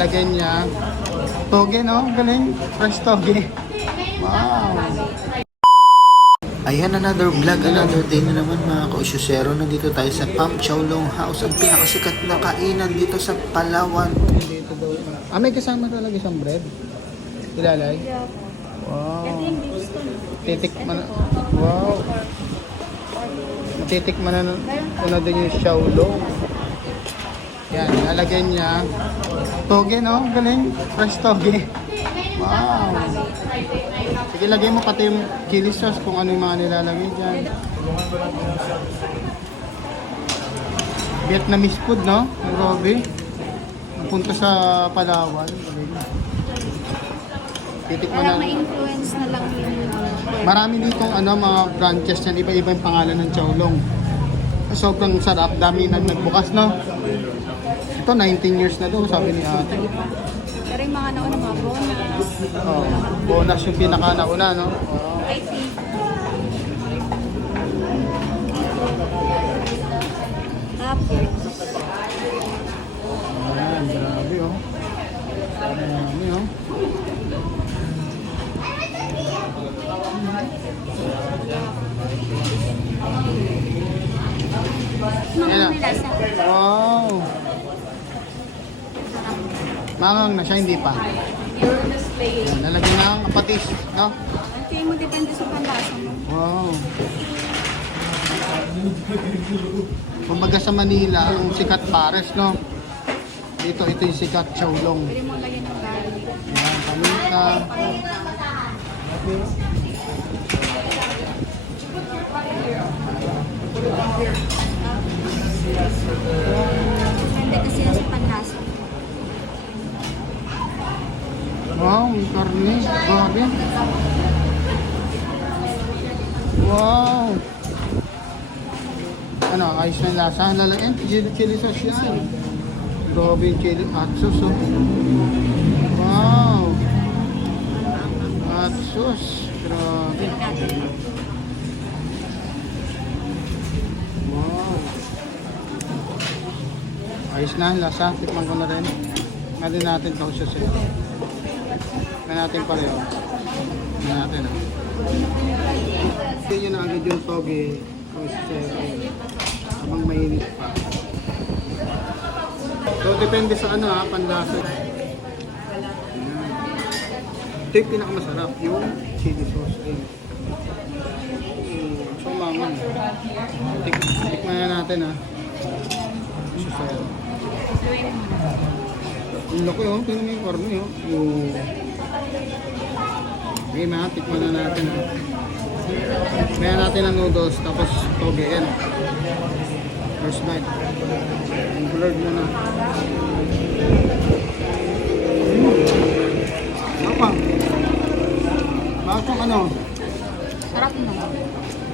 lalagyan niya. Toge, no? Galing. Fresh toge. Wow. Ayan, another vlog, another day na naman mga ka-usyusero. Nandito tayo sa Pam Chow Long House, ang pinakasikat na kainan dito sa Palawan. Dito daw. May kasama talaga siyang bread. Ilalay? Wow. Titikman na. Wow. Titikman na din yung Chow Long. Yan, lalagyan niya. Toge, no? Galing. Fresh toge. Wow. Sige, lagay mo pati yung chili sauce kung ano yung mga nilalagay dyan. Vietnamese food, no? Grabe. Punta sa Palawan. Titikman na. Parang na-influence na lang yung... Marami ditong mga branches yan. Iba-iba yung pangalan ng Chow Long. Sobrang sarap. Dami na nagbukas, no? Ito, 19 years na daw, sabi ni ate. Pero yung mga nauna, mga bonus. Oh, bonus yung pinaka-nauna, no? IT. Tapos. Ayan, grabe, oh. Marami, oh. Mga nilasa. Wow. Mangang na siya, hindi pa. Ayan, nalagyan na ang apatis, no? Tingin mo depende sa panlasa mo. Wow. Kumbaga sa Manila, ang sikat pares, no? Ito yung sikat Chow Long. Pwede mo lagyan ng garlic. Ayan, paminta. Depende kasi yan sa panlasa. Wow, may karne. Grabe. Wow. Ayos na yung lasa. Lalagyan, chili sauce yan. Grabe yung chili hot sauce, oh. Wow. Hot sauce. Grabe. Wow. Ayos na yung lasa. Tikman ko na rin. Natin natin ito sa sila. Natin pareho. Natin, ah. Hindi nyo na agad yung toge. Kasi habang mainit pa. So, depende sa panlasa. Ito yung pinakamasarap, yung chili sauce. So, mangan. Tikman na natin, ha. Susaya. Ang laki, oh. Tingnan mo yung karne, oh. Okay, tikman na natin, ha. Kaya natin ang noodles, tapos toge, yan. First bite. Ang blurred mo na. Napang. Basang Sarap na.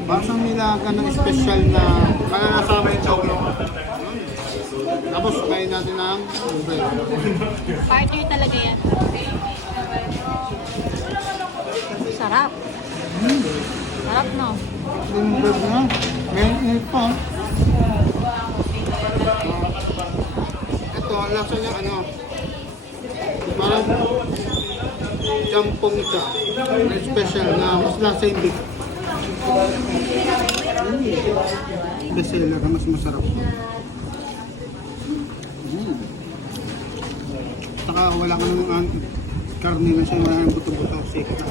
basang nilaga ng special na mananasama yung Chow Long. Tapos kain natin ng bread. Partner talaga yan. Sarap. Sarap, no? Yung bread na, may pa. Ito, ang lasa niya parang jampong siya. May special na mas lasa yung beef. Bestseller ka, mas masarap. Saka wala ka namang karne na siya, wala ng buto-buto, safe na.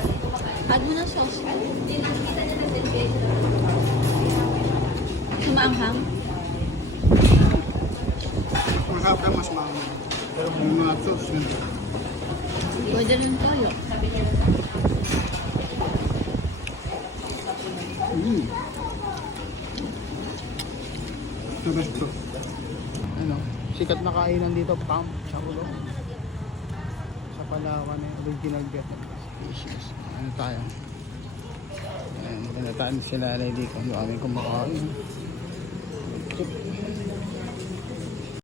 Add mo ng sauce. Maanghang. Masarap na mas maanghang. Yung mga sauce yun. Pwede rin toyo. The best to. Sikat na kainan dito, Pam Chow Long. Sa Palawan, original Vietnamese species. Tayo? Ayan, tinataan si nanay dito. Ang daming kumakain.